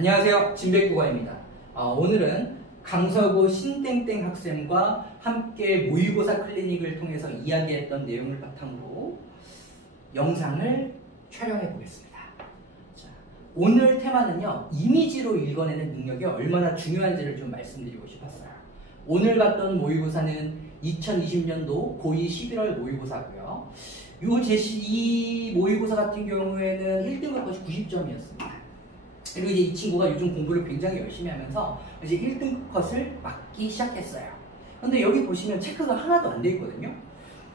안녕하세요. 진백국어입니다. 오늘은 강서구 신땡땡 학생과 함께 모의고사 클리닉을 통해서 이야기했던 내용을 바탕으로 영상을 촬영해 보겠습니다. 자, 오늘 테마는요, 이미지로 읽어내는 능력이 얼마나 중요한지를 좀 말씀드리고 싶었어요. 오늘 봤던 모의고사는 2020년도 고2 11월 모의고사고요. 이 모의고사 같은 경우에는 1등급 것이 90점이었습니다. 그리고 이제 이 친구가 요즘 공부를 굉장히 열심히 하면서 이제 1등급 컷을 맞기 시작했어요. 근데 여기 보시면 체크가 하나도 안 돼 있거든요.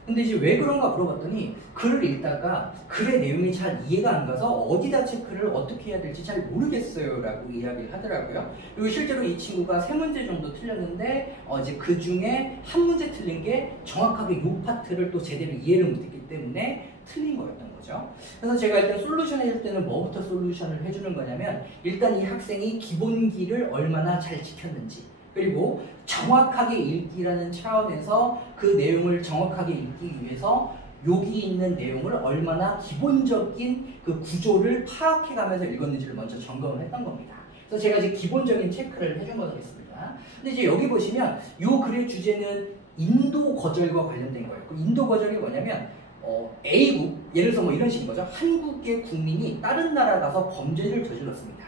근데 이제 왜 그런가 물어봤더니 글을 읽다가 글의 내용이 잘 이해가 안 가서 어디다 체크를 어떻게 해야 될지 잘 모르겠어요 라고 이야기를 하더라고요. 그리고 실제로 이 친구가 3문제 정도 틀렸는데 이제 그 중에 한 문제 틀린 게 정확하게 이 파트를 또 제대로 이해를 못했기 때문에 틀린 거였던 거죠. 그래서 제가 일단 솔루션 해줄 때는 뭐부터 솔루션을 해주는 거냐면, 일단 이 학생이 기본기를 얼마나 잘 지켰는지, 그리고 정확하게 읽기라는 차원에서 그 내용을 정확하게 읽기 위해서 여기 있는 내용을 얼마나 기본적인 그 구조를 파악해가면서 읽었는지를 먼저 점검을 했던 겁니다. 그래서 제가 이제 기본적인 체크를 해준 거겠습니다. 근데 이제 여기 보시면 이 글의 주제는 인도 거절과 관련된 거예요. 그 인도 거절이 뭐냐면 A국, 예를 들어서 뭐 이런 식인 거죠. 한국의 국민이 다른 나라 가서 범죄를 저질렀습니다.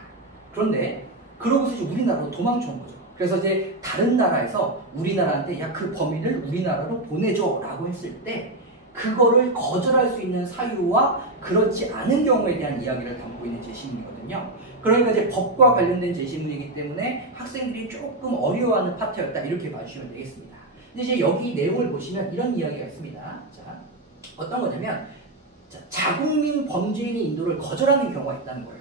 그런데 그러고서 이제 우리나라로 도망쳐온 거죠. 그래서 이제 다른 나라에서 우리나라한테 야, 그 범인을 우리나라로 보내줘 라고 했을 때 그거를 거절할 수 있는 사유와 그렇지 않은 경우에 대한 이야기를 담고 있는 제시문이거든요. 그러니까 이제 법과 관련된 제시문이기 때문에 학생들이 조금 어려워하는 파트였다, 이렇게 봐주시면 되겠습니다. 근데 이제 여기 내용을 보시면 이런 이야기가 있습니다. 자, 어떤 거냐면, 자국민 범죄인의 인도를 거절하는 경우가 있다는 거예요.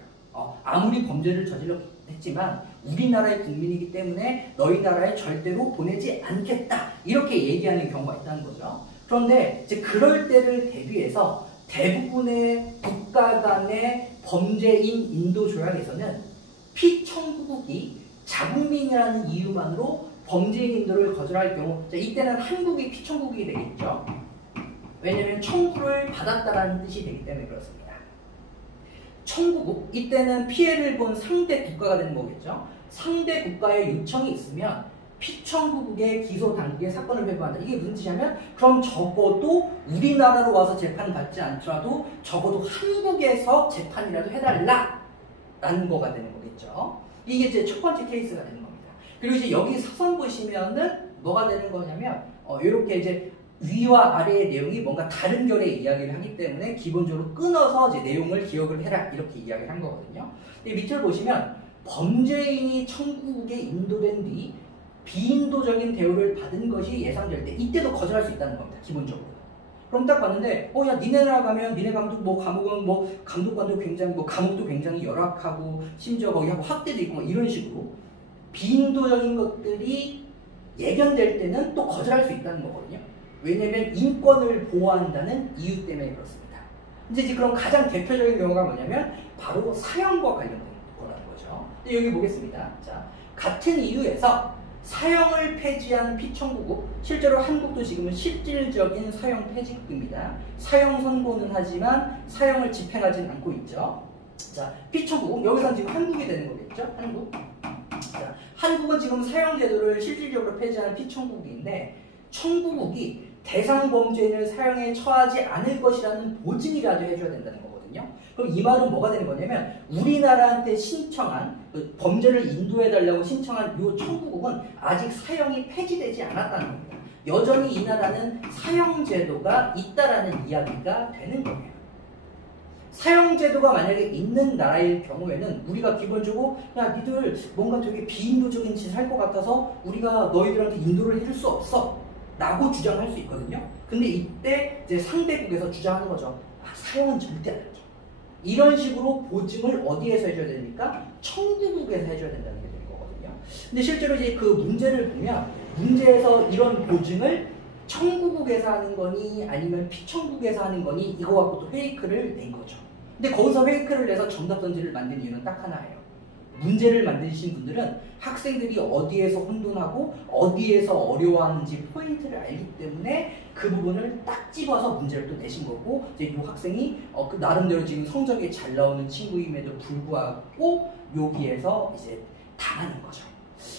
아무리 범죄를 저질렀지만 우리나라의 국민이기 때문에 너희 나라에 절대로 보내지 않겠다, 이렇게 얘기하는 경우가 있다는 거죠. 그런데 이제 그럴 때를 대비해서 대부분의 국가 간의 범죄인 인도 조약에서는 피청구국이 자국민이라는 이유만으로 범죄인 인도를 거절할 경우, 이때는 한국이 피청구국이 되겠죠. 왜냐하면 청구를 받았다라는 뜻이 되기 때문에 그렇습니다. 청구국, 이때는 피해를 본 상대 국가가 되는 거겠죠. 상대 국가의 요청이 있으면 피청구국의 기소 당국에 사건을 회부한다. 이게 무슨 뜻이냐면, 그럼 적어도 우리나라로 와서 재판 받지 않더라도 적어도 한국에서 재판이라도 해달라 라는 거가 되는 거겠죠. 이게 이제 첫 번째 케이스가 되는 겁니다. 그리고 이제 여기 사선 보시면은 뭐가 되는 거냐면, 이렇게 이제 위와 아래의 내용이 뭔가 다른 결의 이야기를 하기 때문에 기본적으로 끊어서 이제 내용을 기억을 해라, 이렇게 이야기를 한 거거든요. 밑을 보시면 범죄인이 청구국에 인도된 뒤 비인도적인 대우를 받은 것이 예상될 때, 이때도 거절할 수 있다는 겁니다. 기본적으로. 그럼 딱 봤는데 야, 니네 나라 가면 니네 감독 뭐 감옥은 뭐 감독관도 굉장히 뭐 감옥도 굉장히 열악하고 심지어 거기 하고 학대도 있고 뭐 이런 식으로 비인도적인 것들이 예견될 때는 또 거절할 수 있다는 거거든요. 왜냐면 인권을 보호한다는 이유 때문에 그렇습니다. 이제 그럼 가장 대표적인 경우가 뭐냐면 바로 사형과 관련된 거라는 거죠. 여기 보겠습니다. 자, 같은 이유에서 사형을 폐지한 피청구국, 실제로 한국도 지금은 실질적인 사형 폐지국입니다. 사형 선고는 하지만 사형을 집행하지는 않고 있죠. 자, 피청구국, 여기서 지금 한국이 되는 거겠죠? 한국. 자, 한국은 지금 사형 제도를 실질적으로 폐지한 피청구국인데, 청구국이 대상 범죄인을 사형에 처하지 않을 것이라는 보증이라도 해줘야 된다는 거거든요. 그럼 이 말은 뭐가 되는 거냐면, 우리나라한테 신청한, 범죄를 인도해달라고 신청한 이 청구국은 아직 사형이 폐지되지 않았다는 겁니다. 여전히 이 나라는 사형제도가 있다라는 이야기가 되는 거예요. 사형제도가 만약에 있는 나라일 경우에는 우리가 기본적으로 야, 니들 뭔가 되게 비인도적인 짓을 할 것 같아서 우리가 너희들한테 인도를 해줄 수 없어 라고 주장할 수 있거든요. 근데 이때 이제 상대국에서 주장하는 거죠. 사형은 절대 안 할게. 이런 식으로 보증을 어디에서 해줘야 됩니까? 청구국에서 해줘야 된다는 게 되는 거거든요. 근데 실제로 이제 그 문제를 보면, 문제에서 이런 보증을 청구국에서 하는 거니 아니면 피청구국에서 하는 거니 이거 갖고 또 페이크를 낸 거죠. 근데 거기서 페이크를 내서 정답 던지를 만든 이유는 딱 하나예요. 문제를 만드신 분들은 학생들이 어디에서 혼돈하고 어디에서 어려워하는지 포인트를 알기 때문에 그 부분을 딱 집어서 문제를 또 내신 거고, 이제 이 학생이 그 나름대로 지금 성적이 잘 나오는 친구임에도 불구하고 여기에서 이제 당하는 거죠.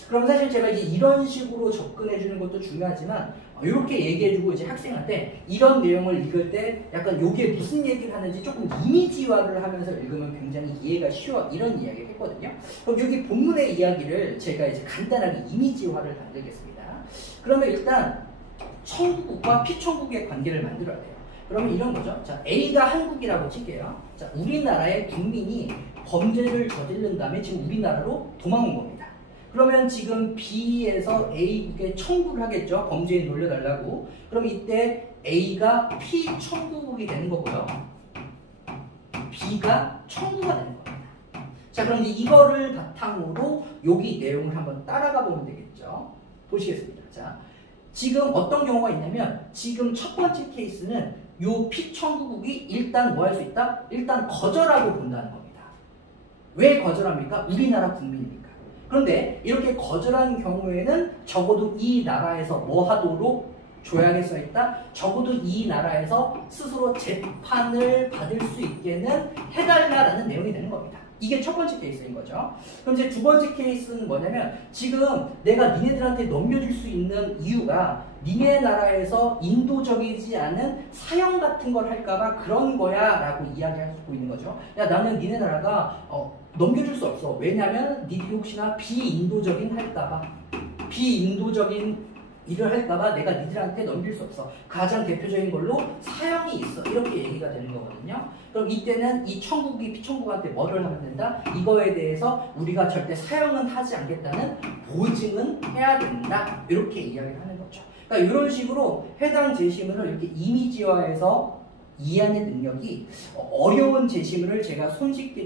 그럼 사실 제가 이제 이런 식으로 접근해 주는 것도 중요하지만 이렇게 얘기해주고 이제 학생한테 이런 내용을 읽을 때 약간 요게 무슨 얘기를 하는지 조금 이미지화를 하면서 읽으면 굉장히 이해가 쉬워, 이런 이야기를 했거든요. 그럼 여기 본문의 이야기를 제가 이제 간단하게 이미지화를 만들겠습니다. 그러면 일단 청구국과 피청구국의 관계를 만들어야 돼요. 그러면 이런 거죠. 자, A가 한국이라고 칠게요. 자, 우리나라의 국민이 범죄를 저지른 다음에 지금 우리나라로 도망온 겁니다. 그러면 지금 B에서 A국에 청구를 하겠죠. 범죄인 돌려달라고. 그럼 이때 A가 피청구국이 되는 거고요. B가 청구가 되는 겁니다. 자, 그럼 이거를 바탕으로 여기 내용을 한번 따라가 보면 되겠죠. 보시겠습니다. 자, 지금 어떤 경우가 있냐면 지금 첫 번째 케이스는 요 피청구국이 일단 뭐 할 수 있다? 일단 거절하고 본다는 겁니다. 왜 거절합니까? 우리나라 국민이니까. 그런데 이렇게 거절한 경우에는 적어도 이 나라에서 뭐 하도록 조약에 써있다? 적어도 이 나라에서 스스로 재판을 받을 수 있게는 해달라라는 내용이 되는 겁니다. 이게 첫 번째 케이스인 거죠. 그럼 이제 두 번째 케이스는 뭐냐면 지금 내가 니네들한테 넘겨줄 수 있는 이유가 니네 나라에서 인도적이지 않은 사형 같은 걸 할까봐 그런 거야 라고 이야기할 수 있는 거죠. 야, 나는 니네 나라가 넘겨줄 수 없어. 왜냐면 니들이 혹시나 비인도적인 할까봐, 비인도적인 일을 할까봐 내가 니들한테 넘길 수 없어. 가장 대표적인 걸로 사형이 있어. 이렇게 얘기가 되는 거거든요. 그럼 이때는 이 청구국이 피청구국한테 뭐를 하면 된다? 이거에 대해서 우리가 절대 사형은 하지 않겠다는 보증은 해야 된다. 이렇게 이야기를 하는 거죠. 그러니까 이런 식으로 해당 제시문을 이렇게 이미지화해서 이해하는 능력이 어려운 제시문을 제가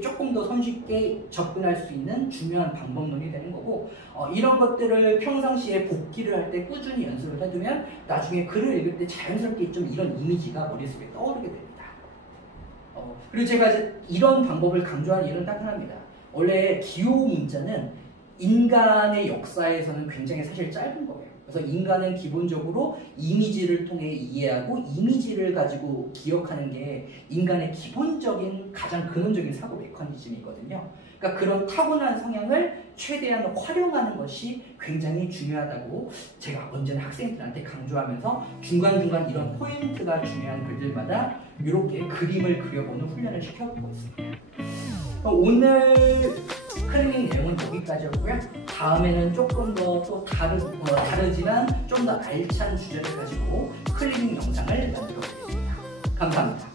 조금 더 손쉽게 접근할 수 있는 중요한 방법론이 되는 거고, 이런 것들을 평상시에 복기를 할 때 꾸준히 연습을 해두면 나중에 글을 읽을 때 자연스럽게 좀 이런 이미지가 머릿속에 떠오르게 됩니다. 그리고 제가 이런 방법을 강조하는 이유는 딱 하나입니다. 원래 기호 문자는 인간의 역사에서는 굉장히 사실 짧은 거예요. 그래서 인간은 기본적으로 이미지를 통해 이해하고 이미지를 가지고 기억하는 게 인간의 기본적인 가장 근원적인 사고 메커니즘이거든요. 그러니까 그런 타고난 성향을 최대한 활용하는 것이 굉장히 중요하다고 제가 언제나 학생들한테 강조하면서 중간중간 이런 포인트가 중요한 글들마다 이렇게 그림을 그려보는 훈련을 시켜보고 있습니다. 오늘 클리닝 내용은 여기까지였고요. 다음에는 조금 더 또 다르지만 좀 더 알찬 주제를 가지고 클리닝 영상을 만들어 보겠습니다. 감사합니다.